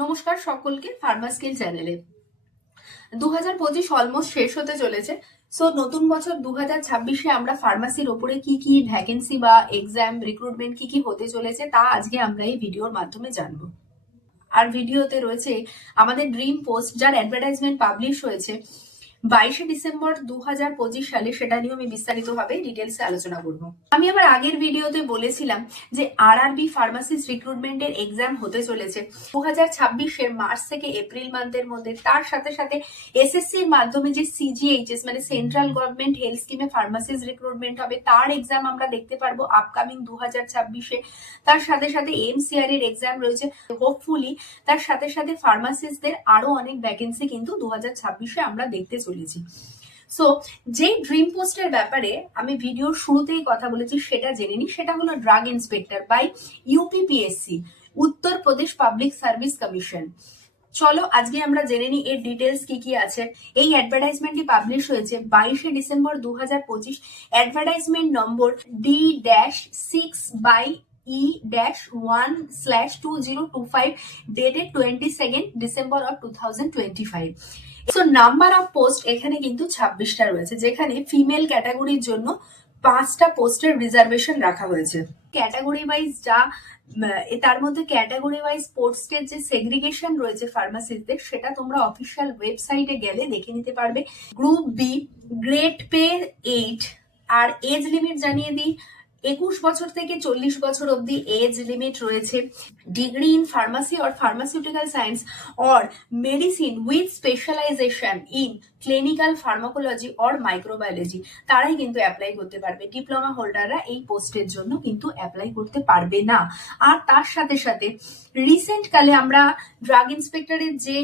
নমস্কার সকলকে ফার্মাস্কিল চ্যানেলে। 2025 অলমোস্ট শেষ হতে চলেছে। সো নতুন বছর 2026-এ আমরা ফার্মাসির ওপরে কি কি ভ্যাকেন্সি বা এক্সাম রিক্রুটমেন্ট কি কি হতে চলেছে তা আজকে আমরা এই ভিডিওর মাধ্যমে জানবো। আর ভিডিওতে রয়েছে আমাদের ড্রিম পোস্ট, যার অ্যাডভার্টাইজমেন্ট পাবলিশ হয়েছে 22শে ডিসেম্বর 2025 সালে। সেটা নিয়ে আমি বিস্তারিতভাবে ডিটেলসে আলোচনা করব। আমি আমার আগের ভিডিওতে বলেছিলাম যে আরআরবি ফার্মাসিস্ট রিক্রুটমেন্টের এক্সাম হতে চলেছে 2026-এর মার্চ থেকে এপ্রিল মান্থের মধ্যে। তার সাথে সাথে এসএসসির মাধ্যমে যে সিজিএইচএস মানে সেন্ট্রাল গভর্নমেন্ট হেলথ স্কিমে ফার্মাসিস্ট রিক্রুটমেন্ট হবে, তার এক্সাম আমরা দেখতে পারবো আপকামিং 2026-এ। তার সাথে সাথে এমসিআর এর এক্সাম রয়েছে। হোপফুলি তার সাথে সাথে ফার্মাসিস্টদের আরো অনেক ভ্যাকেন্সি কিন্তু 2026-এ আমরা দেখতে চলেছি। সো যে ড্রিম পোস্টের ব্যাপারে আমি ভিডিওর শুরুতেই কথা বলেছি সেটা জেনে নি। সেটা হলো drug inspector by ইউপিপিএসসি, Uttar Pradesh public service commission. চলো আজকে আমরা জেনে নিই এর ডিটেলস কি কি আছে। এই অ্যাডভার্টাইজমেন্টটি পাবলিশ হয়েছে 22শে December 2025। Advertisement number D-6/E-1/2025, dated 22nd December of 2025। So number of post এখানে কিন্তু 26টা রয়েছে, যেখানে ফিমেল ক্যাটাগরির জন্য 5টা পোস্টের রিজার্ভেশন রাখা হয়েছে। ক্যাটাগরি ওয়াইজ তার মধ্যে ক্যাটাগরি ওয়াইজ পোস্টের যে সেগ্রিগেশন রয়েছে ফার্মাসিস্টদের, সেটা তোমরা অফিসিয়াল ওয়েবসাইটে গেলে দেখে নিতে পারবে। গ্রুপ বি গ্রেড পে 8, আর এজ লিমিট জানিয়ে দিই 21 বছর থেকে 40 বছর অবধি এজ লিমিট রয়েছে। Degree in pharmacy or pharmaceutical science or medicine with specialisation in clinical pharmacology or microbiology, তারাই কিন্তু অ্যাপ্লাই করতে পারবে। ডিপ্লোমা হোল্ডাররা এই পোস্টের জন্য কিন্তু অ্যাপ্লাই করতে পারবে না। আর তার সাথে সাথে রিসেন্ট কালে আমরা ড্রাগ ইন্সপেক্টরের যে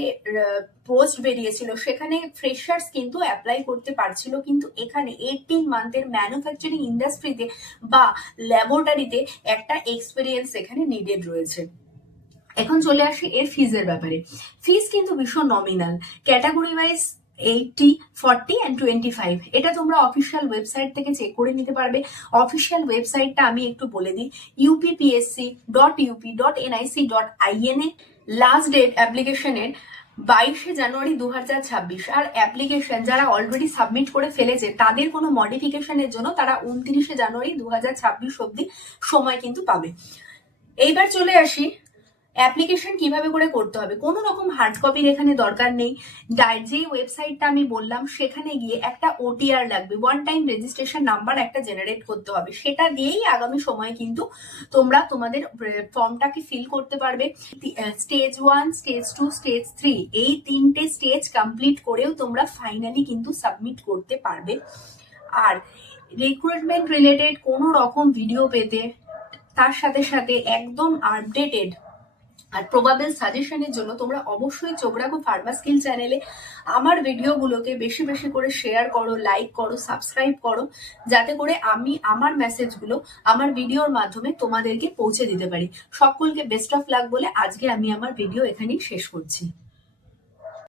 পোস্ট বেরিয়েছিল সেখানে ফ্রেশার্স কিন্তু অ্যাপ্লাই করতে পারছিল, কিন্তু এখানে 18 মান্থের ম্যানুফ্যাকচারিং ইন্ডাস্ট্রিতে বা ল্যাবরেটরিতে একটা এক্সপিরিয়েন্স এখানে নিডেড রয়েছে। এখন চলে আসি এর ফিজের ব্যাপারে। ফিজ কিন্তু ভীষণ নমিনাল, ক্যাটাগরি ওয়াইজ 80, 40 and 25। এটা তোমরা অফিসিয়াল ওয়েবসাইট থেকে চেক করে নিতে পারবে। অফিসিয়াল ওয়েবসাইটটা আমি একটু বলে দিই, uppsc.up.nic.in এ। লাস্ট ডেট অ্যাপ্লিকেশনের 22শে জানুয়ারি 2026। আর অ্যাপ্লিকেশন যারা অলরেডি সাবমিট করে ফেলেছে তাদের কোনো মডিফিকেশনের জন্য তারা 29শে জানুয়ারি 2026 অবধি সময় কিন্তু পাবে। এইবার চলে আসি অ্যাপ্লিকেশন কিভাবে করে করতে হবে। কোনো রকম হার্ড কপির এখানে দরকার নেই। যে ওয়েবসাইটটা আমি বললাম সেখানে গিয়ে একটা ওটিআর লাগবে, ওয়ান টাইম রেজিস্ট্রেশন নাম্বার একটা জেনারেট করতে হবে। সেটা দিয়েই আগামী সময়ে কিন্তু তোমরা তোমাদের ফর্মটাকে ফিল করতে পারবে। স্টেজ 1, স্টেজ 2, স্টেজ 3 এই 3টে স্টেজ কমপ্লিট করেও তোমরা ফাইনালি কিন্তু সাবমিট করতে পারবে। আর রিক্রুটমেন্ট রিলেটেড কোনো রকম ভিডিও পেতে, তার সাথে সাথে একদম আপডেটেড আর প্রবাবল সাজেশনের জন্য তোমরা অবশ্যই চোখ রাখো ফার্মাস্কিল চ্যানেলে। আমার ভিডিওগুলোকে বেশি বেশি করে শেয়ার করো, লাইক করো, সাবস্ক্রাইব করো, যাতে করে আমি আমার মেসেজগুলো আমার ভিডিওর মাধ্যমে তোমাদেরকে পৌঁছে দিতে পারি। সকলকে বেস্ট অফ লাক বলে আজকে আমি আমার ভিডিও এখানেই শেষ করছি।